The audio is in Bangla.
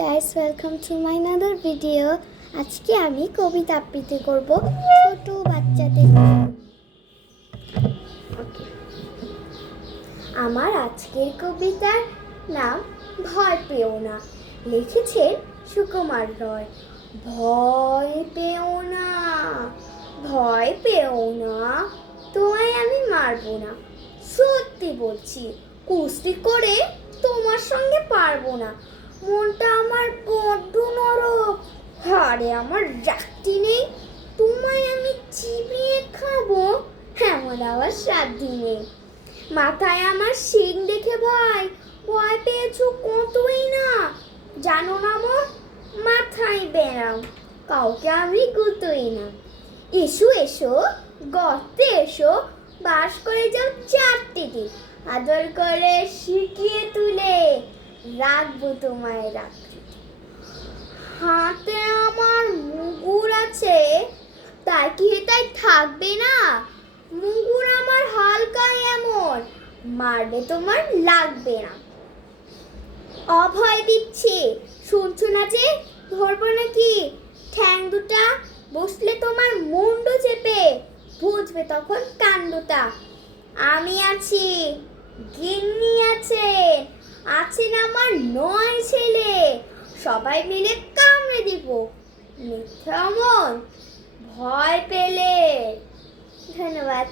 Guys, welcome to my another video. আজকে আমি কবিতা আবৃত্তি করব ছোট বাচ্চাদের। আমার আজকের কবিতার নাম ভয় পেও না, লিখেছেন সুকুমার রয়। ভয় পেও না, ভয় পেও না, তোমায় আমি মারবো না। সত্যি বলছি, কুস্তি করে তোমার সঙ্গে পারবো না। মনটা আমার বড্ড নরম, হাড়ে আমার রাখতি নেই। তোমায় আমি চিবিয়ে খাবো, এমন আবার সাধ্যি নেই। মাথায় আমার শিং দেখে ভাই ভয় পেয়েছো কতই না। জানো না মোর মাথায় বেরাম, কাউকে আমি গুতোই না। এসো এসো গর্তে এসো, বাস করে যাও চারটি দিন। আদর করে শিখিয়ে তুলে রাখবো তোমায় রাখতে। হাতে আমার মুগুর আছে, তাই কি তাই থাকবে না? মুগুর আমার হালকা এমন, মারলে তোমার লাগবে না। অভয় দিচ্ছি, শুনছো না যে? ধরবো নাকি ঠ্যাং দুটা? বসলে তোমার মুন্ডু চেপে, বুঝবে তখন কাণ্ডটা। আমি আছি, গিন্নি আছে, আছেন আমার 9 ছেলে। সবাই মিলে কামড়ে দিব, মিথ্যা মন ভয় পেলে। ধন্যবাদ।